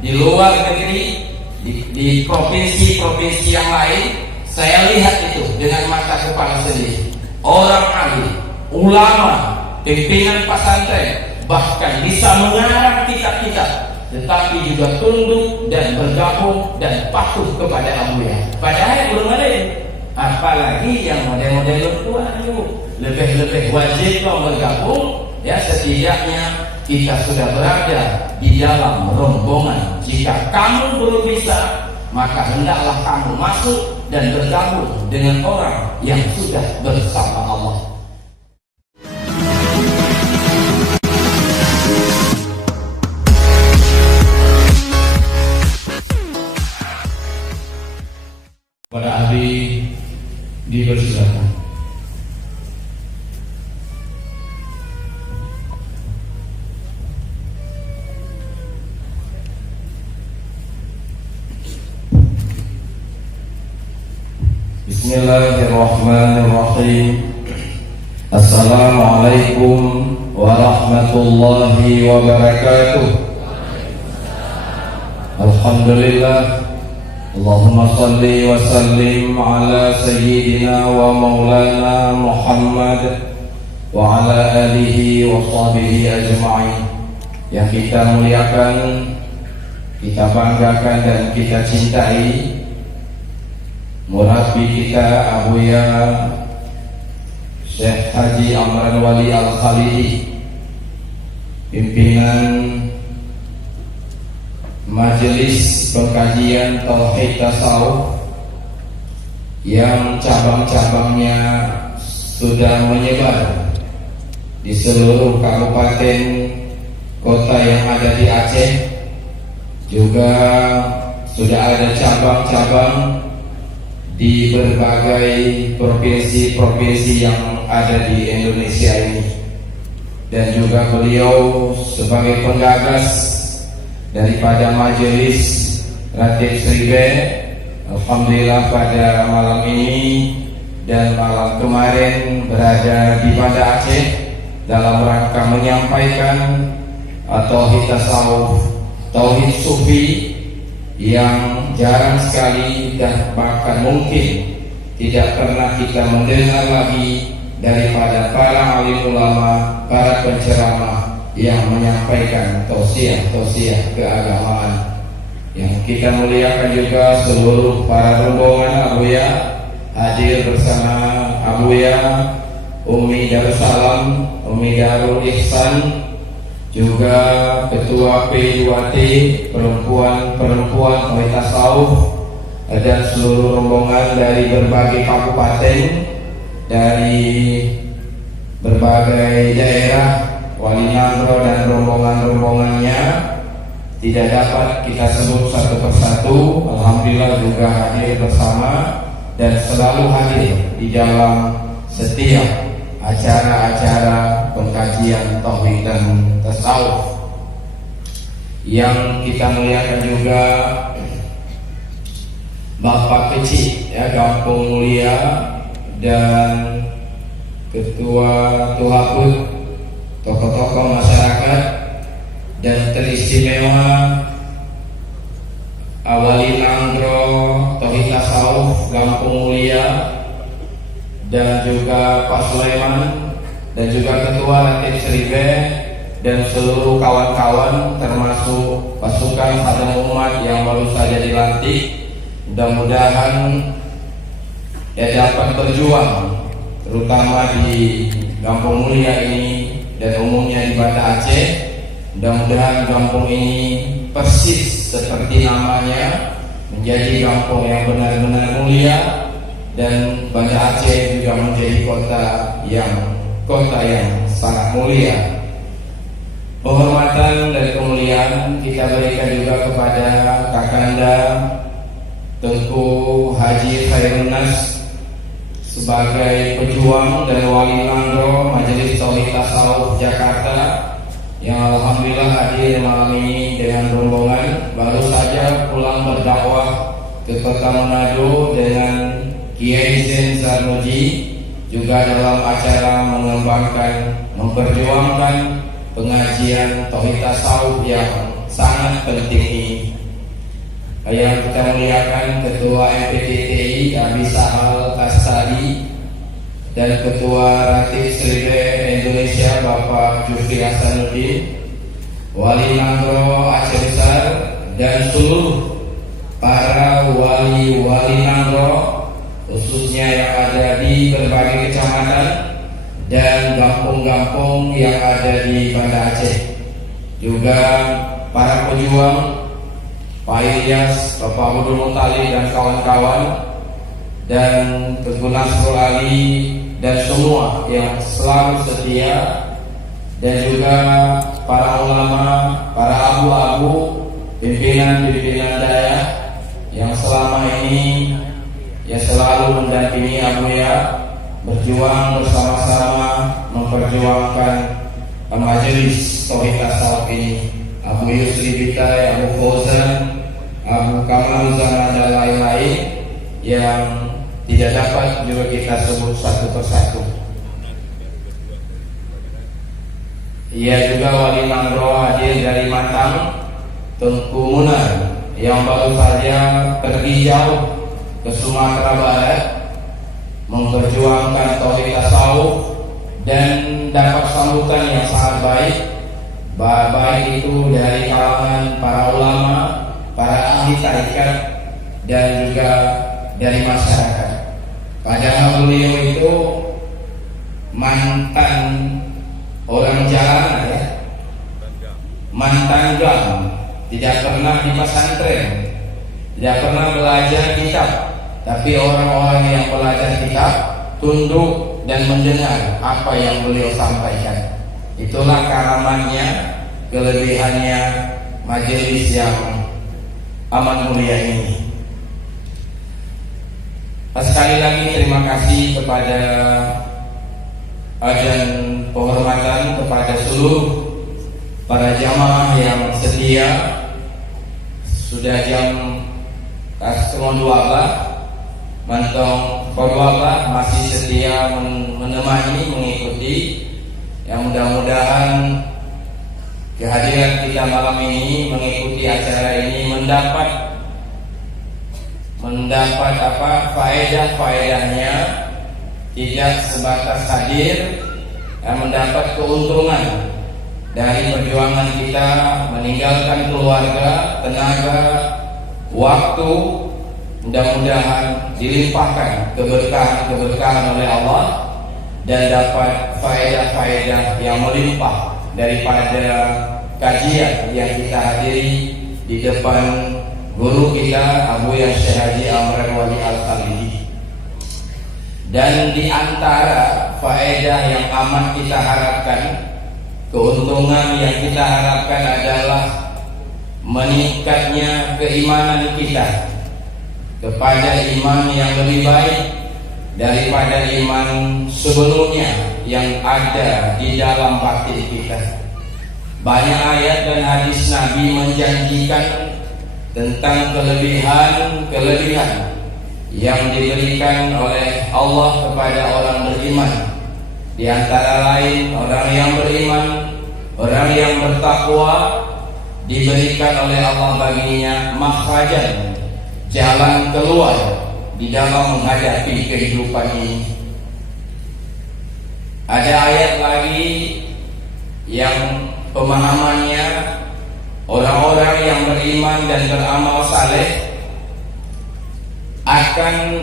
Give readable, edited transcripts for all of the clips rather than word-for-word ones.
di luar negeri, di provinsi-provinsi yang lain, saya lihat itu dengan mata kepala sendiri. Orang alim, ulama, pimpinan pesantren bahkan bisa mengarang kitab-kitab, tetapi juga tunduk dan bergabung dan patuh kepada Abuya. Padahal belum ada ini. Apalagi yang model-model tua itu lebih wajib bergabung. Ya, setidaknya kita sudah berada di dalam rombongan. Jika kamu belum bisa, maka hendaklah kamu masuk dan bergabung dengan orang yang sudah bersama Allah. Pada ahli dipersilakan. Bismillahirrahmanirrahim. Assalamualaikum warahmatullahi wabarakatuh. Alhamdulillah, Allahumma salli wa sallim ala sayyidina wa maulana Muhammad wa ala alihi wa sahbihi ajma'in. Yang kita muliakan, kita banggakan dan kita cintai murabi kita Abuya Syekh Haji Amran Wali Al-Khalidi, pimpinan Majelis Pengkajian Tauhid Tasawuf yang cabang-cabangnya sudah menyebar di seluruh kabupaten kota yang ada di Aceh. Juga sudah ada cabang-cabang di berbagai provinsi-provinsi yang ada di Indonesia ini. Dan juga beliau sebagai penggagas daripada Majelis Ratib Sribe, alhamdulillah pada malam ini dan malam kemarin berada di Banda Aceh dalam rangka menyampaikan tauhid tasawuf, tauhid sufi yang jarang sekali dan bahkan mungkin tidak pernah kita mendengar lagi daripada para alim ulama, para penceramah yang menyampaikan tausiah keagamaan. Yang kita muliakan juga seluruh para rombongan Abuya hadir bersama Abuya, Umi Darussalam, Umi Darul Ihsan, juga Ketua P2T perempuan Tauhid Tasawuf, dan seluruh rombongan dari berbagai kabupaten, dari berbagai daerah, Wali Nangro dan rombongan-rombongannya tidak dapat kita sebut satu persatu. Alhamdulillah juga hadir bersama dan selalu hadir di dalam setiap acara-acara pengkajian tauhid dan tasawuf. Yang kita muliakan juga Bapak Kecil ya, Kampung Mulia, dan Ketua Tuhaput, tokoh-tokoh masyarakat, dan teristimewa Wali Nangro Tauhid Tasawuf Kampung Mulia, dan juga Pak Sulaiman, dan juga Ketua Ratib Sribe, dan seluruh kawan-kawan termasuk pasukan Khadam Umat yang baru saja dilantik. Mudah-mudahan dapat berjuang terutama di Kampung Mulia ini dan umumnya di Banda Aceh. Mudah-mudahan kampung ini persis seperti namanya, menjadi kampung yang benar-benar mulia, dan Banda Aceh juga menjadi kota yang sangat mulia. Penghormatan dan kemuliaan kita berikan juga kepada Kakanda Tengku Haji Khairun Nas sebagai pejuang dan Wali Nangro Majelis Tauhid Tasawuf Jakarta, yang alhamdulillah hadir malam ini dengan rombongan, baru saja pulang berdakwah ke Kota Manado dengan Kiai Zain Zarnuji, juga dalam acara mengembangkan, memperjuangkan pengajian tauhid tasawuf yang sangat penting ini. Yang kita muliakan Ketua MPTTI Abi Sahal Kastadi dan Ketua Ratib Seribe Indonesia Bapak Jufri Hasanuddin, Wali Nangro Aceh Besar, dan seluruh para wali-wali Nangro, khususnya yang ada di berbagai kecamatan dan kampung-kampung yang ada di Banda Aceh. Juga para pejuang, Pak Ilyas, Bapak Abdul Muttalib dan kawan-kawan, dan Teguh Nasrul Ali dan semua yang selalu setia, dan juga para ulama, para abu-abu, pimpinan-pimpinan daerah yang selama ini ya selalu mendampingi Abuya berjuang bersama-sama memperjuangkan majelis Tauhid Tasawuf ini. Abu Yusri Bitai, Abu Fauzan, Abu Kamal Zana, dan lain-lain yang tidak dapat juga kita sebut satu persatu. Ia juga Wali Nangro hadir dari Matang, Tengku Munar yang baru saja pergi jauh ke Sumatera Barat memperjuangkan Tauhid Tasawuf dan dapat sambutan yang sangat baik itu dari kalangan para ulama, para ahli tarikat, dan juga dari masyarakat. Padahal beliau itu mantan orang jalanan ya, mantan gang, tidak pernah di pesantren, tidak pernah belajar kitab, tapi orang-orang yang belajar kitab tunduk dan mendengar apa yang beliau sampaikan. Itulah karamannya, kelebihannya majelis yang amat mulia ini. Sekali lagi terima kasih kepada dan penghormatan kepada seluruh para jamaah yang setia. Sudah jam 12 mantong Korwaba masih setia menemani, mengikuti. Yang mudah-mudahan kehadiran kita malam ini mengikuti acara ini mendapat faedah-faedahnya, tidak sebatas hadir, mendapat keuntungan dari perjuangan kita meninggalkan keluarga, tenaga, waktu. Mudah-mudahan dilimpahkan keberkahan oleh Allah dan dapat faedah-faedah yang melimpah daripada kajian yang kita hadiri di depan guru kita Abuya Syekh Haji Amran Wali Al-Khalidi. Dan di antara faedah yang amat kita harapkan, keuntungan yang kita harapkan adalah meningkatnya keimanan kita kepada iman yang lebih baik daripada iman sebelumnya yang ada di dalam batin kita. Banyak ayat dan hadis Nabi menjanjikan tentang kelebihan yang diberikan oleh Allah kepada orang beriman. Di antara lain, orang yang beriman, orang yang bertakwa, diberikan oleh Allah baginya makhrajan, jalan keluar di dalam menghadapi kehidupan ini. Ada ayat lagi yang pemahamannya orang-orang yang beriman dan beramal saleh akan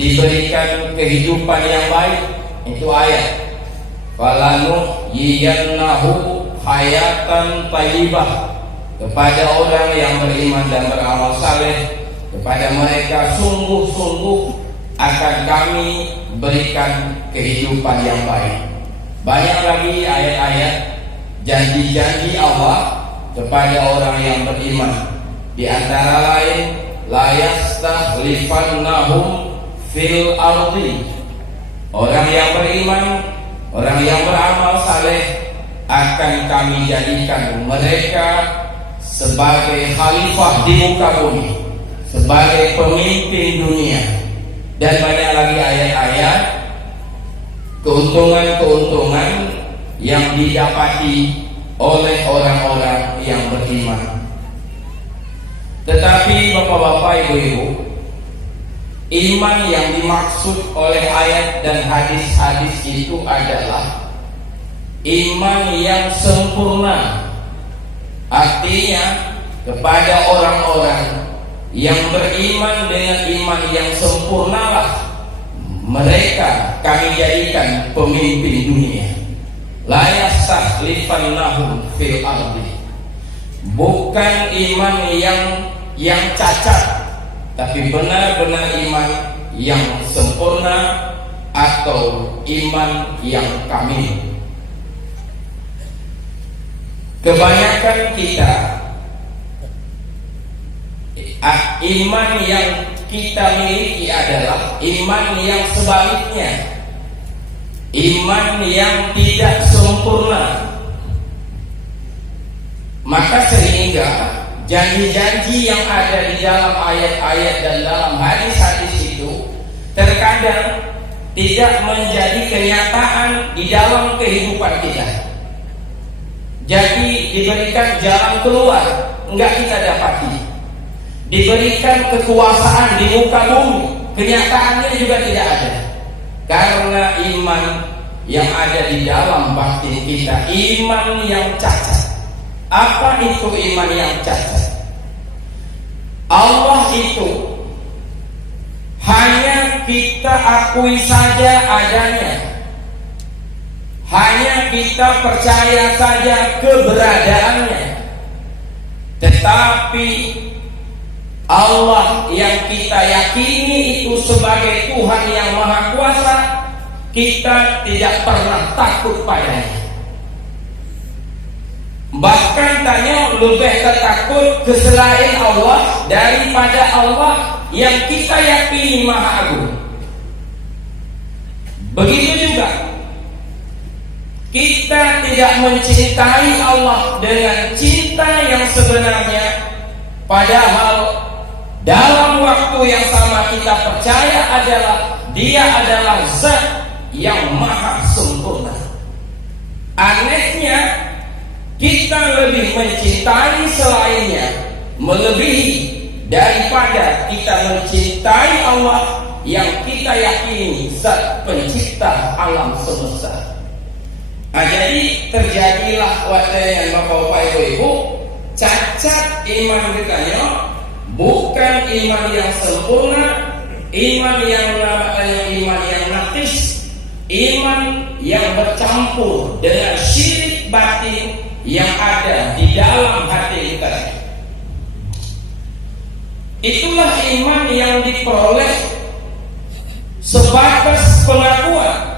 diberikan kehidupan yang baik. Itu ayat falanuhyiyannahu hayatan thayyibah. Kepada orang yang beriman dan beramal saleh, kepada mereka sungguh-sungguh akan kami berikan kehidupan yang baik. Banyak lagi ayat-ayat janji-janji Allah kepada orang yang beriman. Di antara lain, la yastakhlifannahum fil ardi. Orang yang beriman, orang yang beramal saleh akan kami jadikan mereka sebagai khalifah di muka bumi, sebagai pemimpin dunia. Dan banyak lagi ayat-ayat keuntungan-keuntungan yang didapati oleh orang-orang yang beriman. Tetapi bapak-bapak, ibu-ibu, iman yang dimaksud oleh ayat dan hadis-hadis itu adalah iman yang sempurna. Artinya kepada orang-orang yang beriman dengan iman yang sempurnalah mereka kami jadikan pemimpin dunia. La yastakhlifannahum fil ardi. Bukan iman yang cacat, tapi benar-benar iman yang sempurna atau iman yang kamil. Kebanyakan kita iman yang kita miliki adalah iman yang sebaliknya, iman yang tidak sempurna. Maka sehingga janji-janji yang ada di dalam ayat-ayat dan dalam hadis-hadis itu terkadang tidak menjadi kenyataan di dalam kehidupan kita. Jadi diberikan jalan keluar, enggak kita dapati. Diberikan kekuasaan di muka bumi, kenyataannya juga tidak ada. Karena iman yang ada di dalam batin kita, iman yang cacat. Apa itu iman yang cacat? Allah itu hanya kita akui saja adanya, hanya kita percaya saja keberadaannya. Tetapi Allah yang kita yakini itu sebagai Tuhan yang Maha Kuasa, kita tidak pernah takut padanya. Bahkan tanya lebih takut ke selain Allah daripada Allah yang kita yakini Maha Agung. Begitu juga kita tidak mencintai Allah dengan cinta yang sebenarnya, padahal dalam waktu yang sama kita percaya adalah Dia adalah Zat yang maha sempurna. Anehnya kita lebih mencintai selainnya melebihi daripada kita mencintai Allah yang kita yakini Zat pencipta alam semesta. Nah, jadi terjadilah wadahnya bapak-bapak ibu-ibu, cacat iman kita, bukan iman yang sempurna, iman yang namanya iman yang naqis, iman yang bercampur dengan syirik batin yang ada di dalam hati kita. Itulah iman yang diperoleh sebatas pengakuan.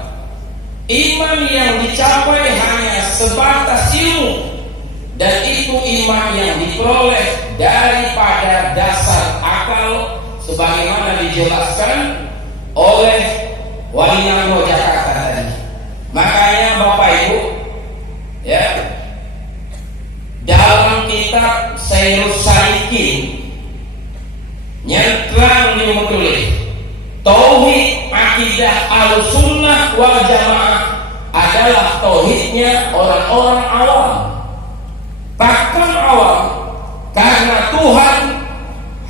Iman yang dicapai hanya sebatas ilmu, dan itu iman yang diperoleh daripada dasar akal, sebagaimana dijelaskan oleh Wali Nanggo Jakarta tadi. Makanya Bapak Ibu, ya, dalam kitab Sayyidus Salikin nyentang ditulis tauhid akidah Ahlussunnah wal Jamaah adalah tauhidnya orang-orang awam. Bahkan awam karena Tuhan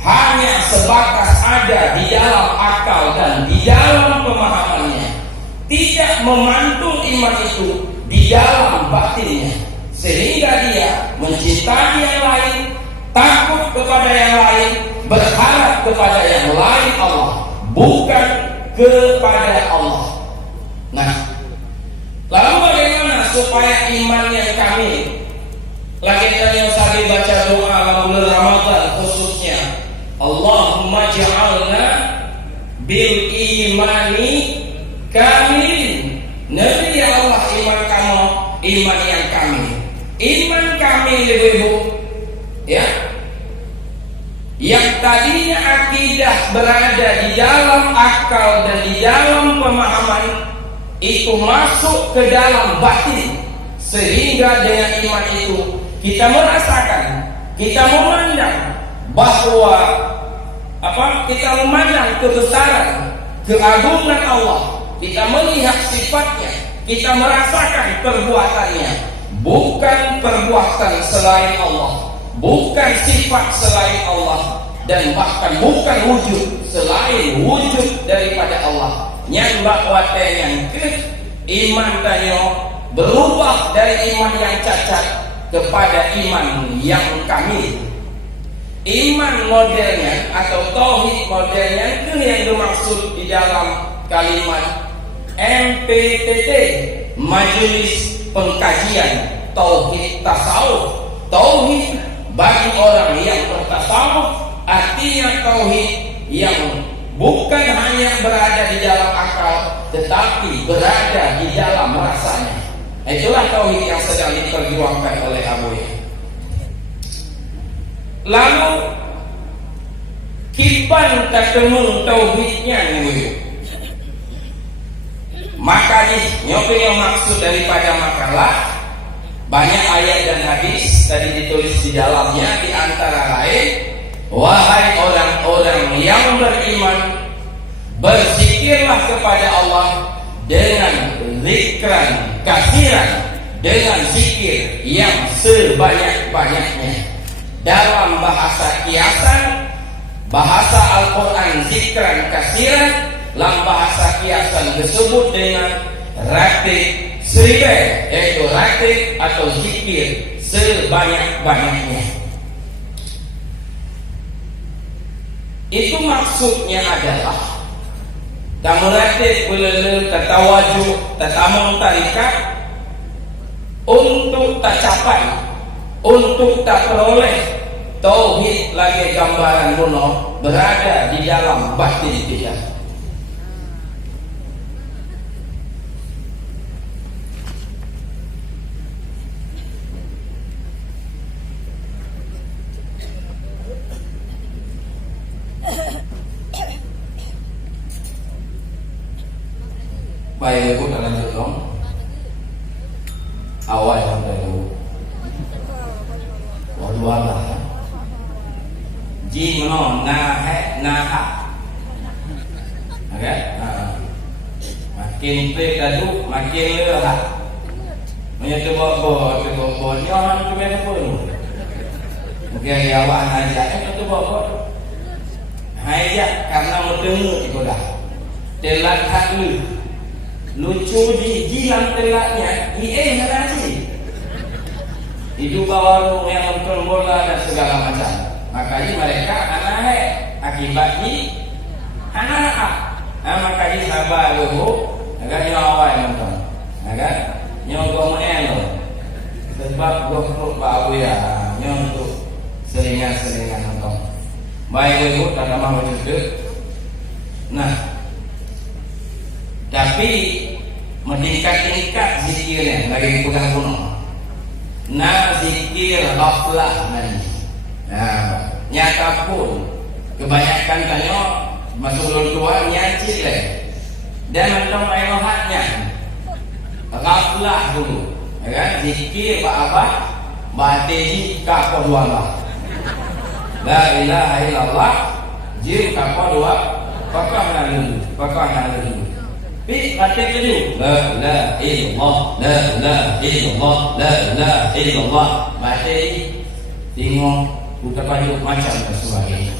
hanya sebatas ada di dalam akal dan di dalam pemahamannya, tidak memantul iman itu di dalam batinnya, sehingga dia mencintai yang lain, takut kepada yang lain, berharap kepada yang lain Allah, bukan kepada Allah. Nah, lalu bagaimana supaya imannya kami? Lagi tanya saya baca doa bulan Ramadan khususnya, Allahumma ja'alna bil imani kamilin. Nabi ya Allah, iman kamu iman yang kamil. Iman kami ibu-ibu, ya, yang tadinya akidah berada di dalam akal dan di dalam pemahaman, itu masuk ke dalam batin, sehingga dengan iman itu kita merasakan, kita memandang bahwa kita memandang kebesaran, keagungan Allah, kita melihat sifatnya, kita merasakan perbuatannya, bukan perbuatan selain Allah, bukan sifat selain Allah, dan bahkan bukan wujud selain wujud daripada Allah. Yang bakwate yang ke iman tanya berubah dari iman yang cacat kepada iman yang kamil. Iman modelnya atau tauhid modelnya itu yang dimaksud di dalam kalimat MPTT, Majelis Pengkajian Tauhid Tasawuf. Tauhid bagi orang yang bertasawuf artinya tauhid yang bukan hanya berada di dalam akal, tetapi berada di dalam rasanya. Itulah tauhid yang sedang diperjuangkan oleh Abuya. Lalu kipan ketemu tauhidnya nih. Maka nyopi yang maksud daripada makalah banyak ayat dan hadis tadi ditulis di dalamnya, di antara lain, wahai orang-orang yang beriman, berzikirlah kepada Allah dengan zikran kasiran, dengan zikir yang sebanyak-banyaknya. Dalam bahasa kiasan, bahasa Al-Quran zikran kasiran, dalam bahasa kiasan disebut dengan ratib seribe, yaitu ratib atau zikir sebanyak-banyaknya. Itu maksudnya adalah tamuratif bulele tatawaju tatamon tarikat untuk tak capai, untuk tak peroleh tauhid lagi gambaran muno berada di dalam batin kita. Baik, aku dah lanjut dong. Awal yang dulu. Dua lah. Ji no na he na ha. Okay? Makin pedadu, makin lehak. Menyatu bobo, nyaman tu mana pun. Mungkin awak ajak itu bobo. Ajak karena mendengar itu dah. Telat hak lucu di jilang telaknya ngaji itu bawa yang nonton bola dan segala macam. Makanya mereka anak akibatnya anak makanya sabar dulu agar nyawa nonton agar nyogong elo sebab gua bawa ya nyontok seringan nonton baik dulu tak mau juga. Nah, tapi meningkat zikirnya lagi pegang kuno. Nah, zikir ghaflah nanti. Nah, nyata pun kebanyakan tanya masuk orang tua nyanyi leh. Dan macam ayatnya ghaflah dulu. Ya kan? Zikir apa? Batiji ka kodua. La ilaha illallah jim ka kodua. Pakah lalu. Bi baca dulu. La ilaha illallah, la ilaha illallah, la ilaha illallah. Baca tengok bukan pada macam sebagainya.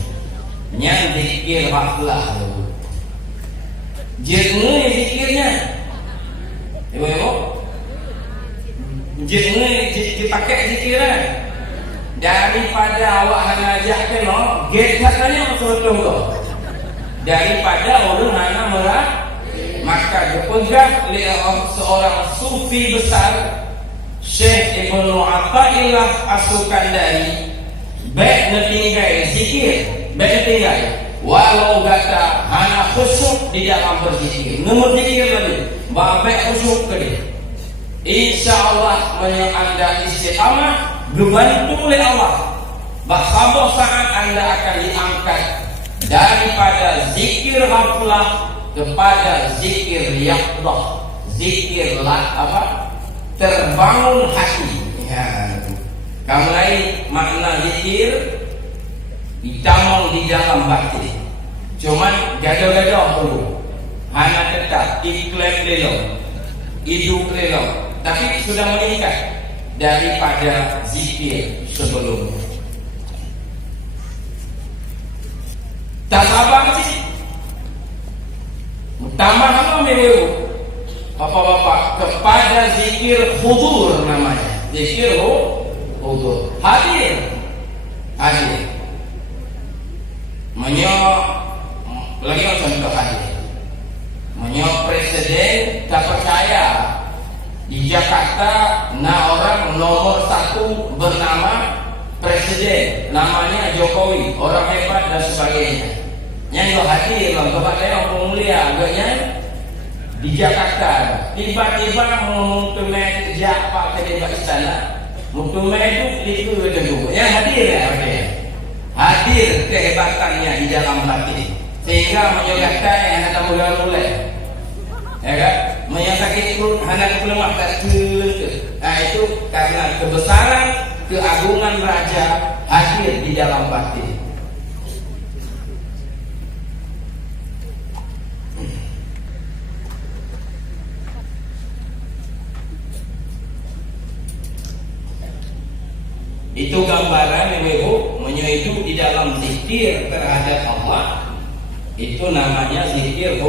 Yang zikir haflah dulu. Jenenge zikirnya. Ibu. Jenenge dipakai zikirnya. Daripada awak ngajak ke no, get katanya betul-betul. Daripada orang hanya merah, maka dipegang oleh seorang sufi besar, Syekh Ibnu Athaillah As-Sukandari. Baik tinggal zikir, baik tinggal walau kata hanya khusyuk di dalam berzikir. Nomor zikir lagi, baik khusyuk ke dia. InsyaAllah anda istiqamah dibantu oleh Allah. Bahwa saat anda akan diangkat daripada zikir ghaflah kepada zikir yaqdah, zikir terbangun hati. Ya. Kamu lain makna zikir ditamong di dalam batin. Cuman gaduh-gaduh dulu. Hanya tetap iklan lelo, hidup lelo. Tapi sudah meningkat daripada zikir sebelumnya. Tak sabar sih. Tambah apa mewah? Bapak-bapak, kepada zikir hudur namanya. Zikir hudur. Hadir. Lagi contoh hadir. Presiden tak percaya di Jakarta orang nomor 1 bernama presiden, namanya Jokowi, orang hebat dan sebagainya. Yang hadir Bapak saya mulia agaknya di Jakarta. Tiba-tiba memulai kerja Pak Ketua Istana, memulai itu yang hadir ya, hadir kehebatannya di dalam hati, sehingga menyebabkan yang ada mulai, ya kan? Menyatakan itu hendak melemah itu karena kebesaran, keagungan raja hadir di dalam hati. Itu gambaran yang menyuidu di dalam zikir terhadap Allah. Itu namanya zikir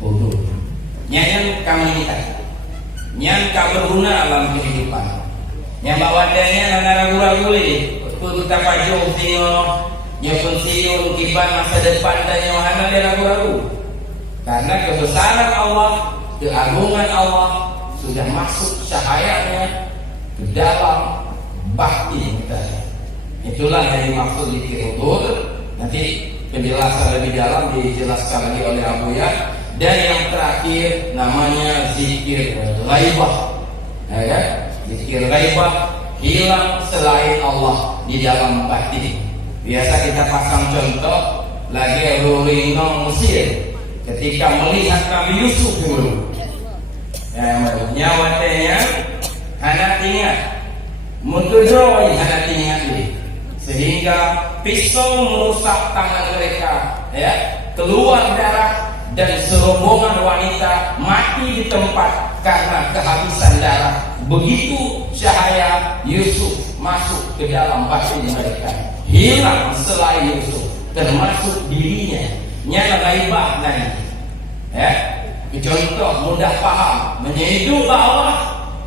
hudur. Nyanyi kamu nikah, nyanyi berguna dalam kehidupan. Yang bawadanya nana ragu-ragu ini, kita pajong sio, nyepun sio, kiban masa depan dan nyohana dia ragu-ragu. Karena kebesaran Allah, keagungan Allah sudah masuk cahayanya ke dalam bakti kita. Itulah yang dimaksud zikir hudur. Nanti penjelasan lebih dalam dijelaskan lagi oleh Abu Ya. Dan yang terakhir namanya zikir ghaibah. Ya kan? Zikir ghaibah, hilang selain Allah di dalam batin. Biasa kita pasang contoh lagi Rulino Mesir ketika melihat Nabi Yusuf dulu. Nyawatnya anak ingat mengedoi anak ingat ini, sehingga pisau merusak tangan mereka, ya, keluar darah dan serombongan wanita mati di tempat karena kehabisan darah. Begitu cahaya Yusuf masuk ke dalam batin mereka, hilang selain Yusuf, termasuk dirinya. Nyala ghaibah nanti, ya. Contoh mudah paham, menyeduh Allah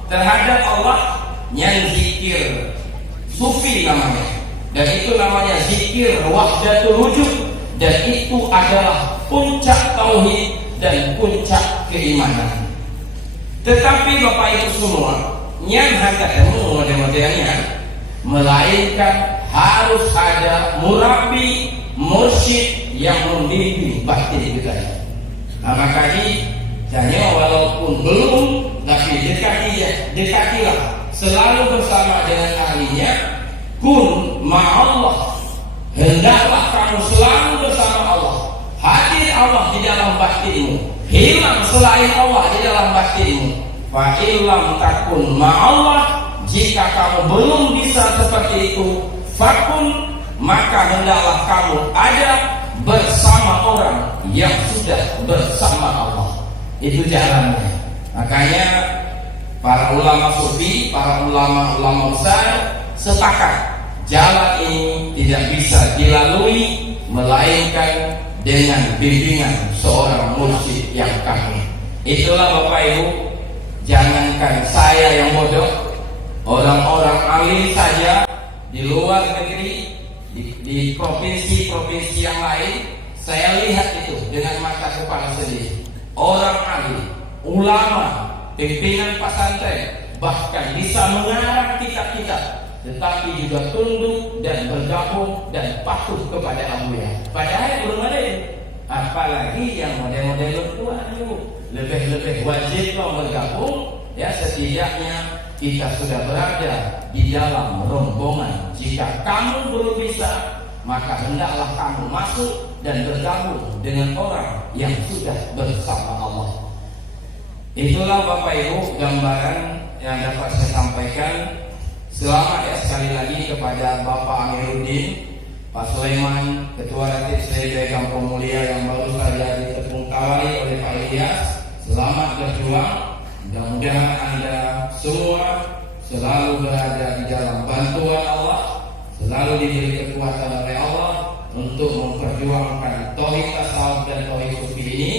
terhadap Allah yang zikir sufi namanya, dan itu namanya zikir wahdatul wujud, dan itu adalah puncak tauhid dan puncak keimanan. Tetapi Bapak Ibu semua, yang hendak ketemu model-modelnya, melainkan harus ada murabi, mursyid yang membimbing batin kita. Nah, makanya hanya walaupun belum, tapi dekatilah, selalu bersama dengan ahlinya. Kun ma'allah, hendaklah kamu selalu bersama Allah. Hadir Allah di dalam batinmu, hilang selain Allah di dalam batinmu. Fa illam takun ma'allah, jika kamu belum bisa seperti itu, fakun, maka hendaklah kamu ada bersama orang yang sudah bersama Allah. Itu jalannya. Makanya para ulama sufi, para ulama besar sepakat jalan ini tidak bisa dilalui melainkan dengan bimbingan seorang mursyid yang kamil. Itulah Bapak Ibu, jangankan saya yang bodoh, orang-orang alim saja di luar negeri, di provinsi-provinsi yang lain, saya lihat itu dengan mata kepala sendiri. Orang alim, ulama, pimpinan pesantren bahkan bisa mengarang kitab-kitab, tetapi juga tunduk dan bergabung dan patuh kepada Abu Ya. Padahal belum ada itu. Apalagi yang model-model tua itu lebih wajib bergabung. Ya, setidaknya kita sudah berada di dalam rombongan. Jika kamu belum bisa, maka hendaklah kamu masuk dan bergabung dengan orang yang sudah bersama Allah. Itulah Bapak Ibu gambaran yang dapat saya sampaikan. Selamat ya sekali lagi kepada Bapak Amiruddin, Pak Sulaiman, Ketua Ratib Sri Kampung Mulia yang baru saja ditepung tangan oleh Pak Ilyas. Selamat berjuang. Mudah-mudahan Anda semua selalu berada di dalam bantuan Allah, selalu diberi kekuatan oleh Allah untuk memperjuangkan tauhid tasawuf dan tauhid sufi ini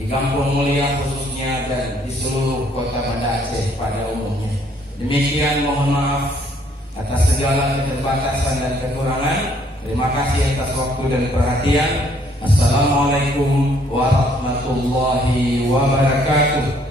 di Kampung Mulia khususnya dan di seluruh kota Banda Aceh pada umumnya. Demikian, mohon maaf atas segala keterbatasan dan kekurangan. Terima kasih atas waktu dan perhatian. Assalamualaikum warahmatullahi wabarakatuh.